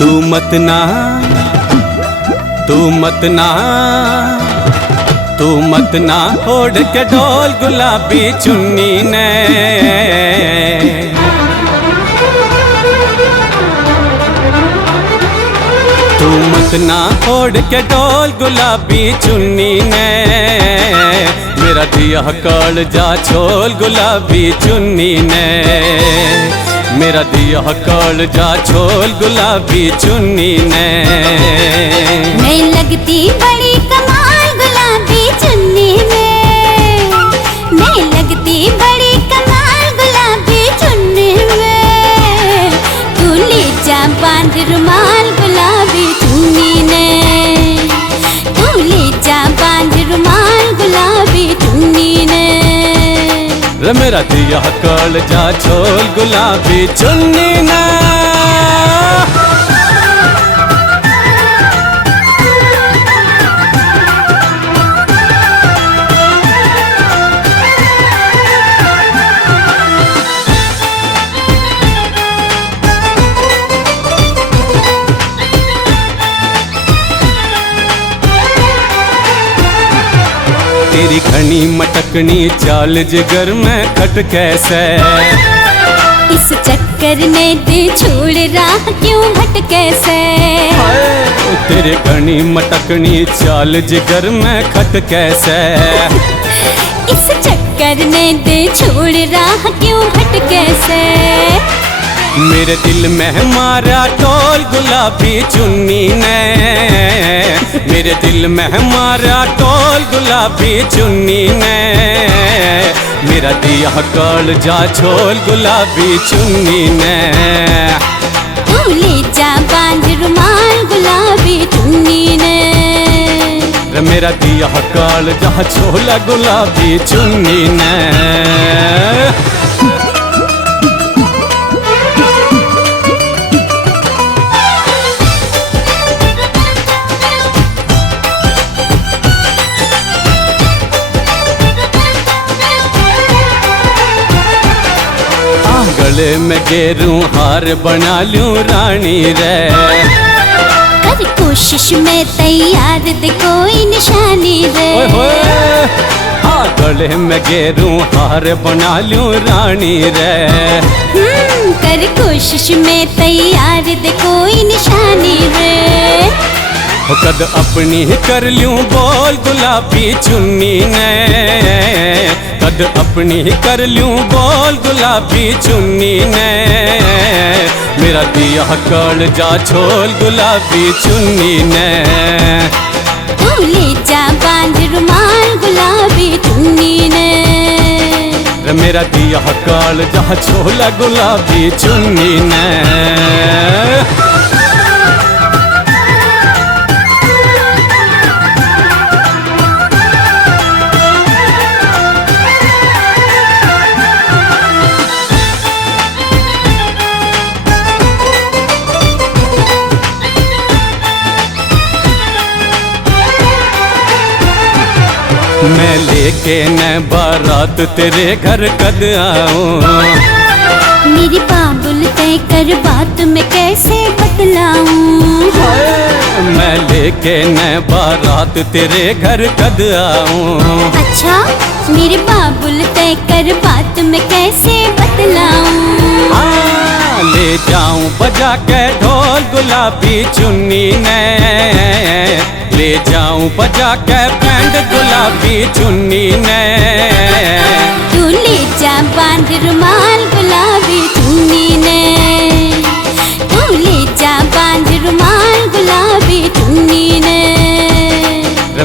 तू मत ना ओढ़ के डोल गुलाबी चुन्नी ने। तू मत ना ओढ़ के डोल गुलाबी चुन्नी ने, मेरा दिया काल जा छोल गुलाबी चुन्नी ने, मेरा दिया काल जा छोल गुलाबी चुन्नी ने। मैं लगती बड़ी कमाल गुलाबी चुन्नी में, मैं लगती बड़ी कमाल गुलाबी चुन्नी में, तू ले जा बांध रुमाल गुलाबी चुन्नी ने, तू ले जा बांध रुमाल गुलाबी चुन्नी ने। मेरा दिया काल जा छोल गुलाबी चुन्नी ने। तेरी घनी मटकनी चाल जिगर में खट कैसे, इस चक्कर में दिल छोड़ रहा क्यों भटके से। तेरे घनी मटकनी चाल जिगर में खट कैसे, इस चक्कर में दिल छोड़ रहा क्यों भटके से। मेरे दिल में मारा टोल गुलाबी चुन्नी ने, मेरे दिल में मारा टोल गुलाबी चुन्नी ने, मेरा दिया काल जा छोल गुलाबी चुन्नी ने। तू ले जा बांध रुमाल गुलाबी चुन्नी ने, मेरा दिया काल जा छोला गुलाबी चुन्नी ने। गले में गेरूं हार बना लूं रानी रे, कर कोशिश में तैयार दे कोई निशानी रे। गले में गेरूं हार बना लूं रानी रे, कर कोशिश में तैयार दे कोई निशानी रे। कद अपनी कर लूं बोल गुलाबी चुन्नी ने, कद अपनी कर लूं बोल गुलाबी चुन्नी ने, मेरा दिया काल जा छोल गुलाबी चुन्नी ने। तू ले जा बांध रुमाल गुलाबी चुन्नी ने, मेरा दिया काल जा छोला गुलाबी चुन्नी ने। मैं लेके न बारात तेरे घर कद आऊं, मेरी बाबुल तय कर बात में कैसे बतलाऊं। मैं लेके न बारात तेरे घर कद आऊं। अच्छा मेरे बाबुल तय कर बात में कैसे बतलाऊं। ले जाऊं बजा के ढोल गुलाबी चुन्नी ने, ले जाऊं बजा के बैंड गुलाबी चुन्नी ने। तू ले जा बांध रुमाल गुलाबी चुन्नी ने, तू ले जा बांध रुमाल गुलाबी चुन्नी ने।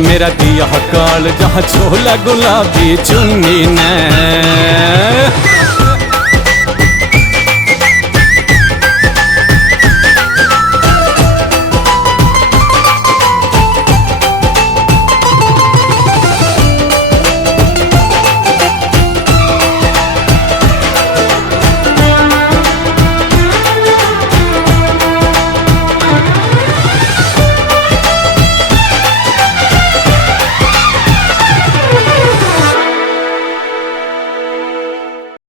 मेरा दिया काल जा छोला गुलाबी चुन्नी ने।